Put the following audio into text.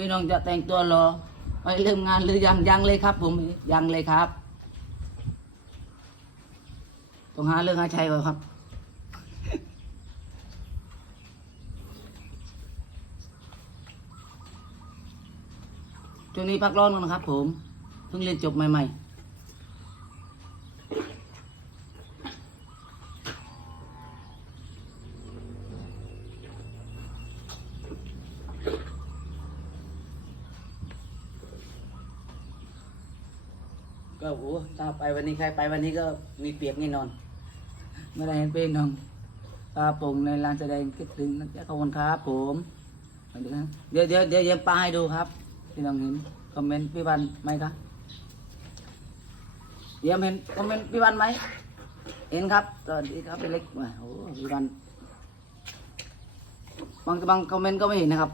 พี่น้องจะแต่งตัวรอไปเริ่มงานหรือยังยังเลยครับ ผมยังเลยครับต้องหาเรื่องหาชัยก่อนครับ ช่วงนี้พักร้อนกันนะครับผม เพิ่งเรียนจบใหม่ ๆ ก็โอ้ถ้าไปวันนี้ใครไปวันนี้ก็มีเปรียบแน่นอนไม่ได้เห็นเป็นน้องตาปงในลานแสดงคิดถึงนะจ๊ะขอบคุณครับผมเดี๋ยวเดี๋ยวเดี๋ยวเดี๋ยวปลาให้ดูครับพี่น้องเห็นคอมเมนต์พี่วันไหมครับเยี่ยมเห็นคอมเมนต์พี่วันไหมเห็นครับสวัสดีครับพี่เล็กว้าโอ้พี่วันบางบางคอมเมนต์ก็ไม่เห็นนะครับ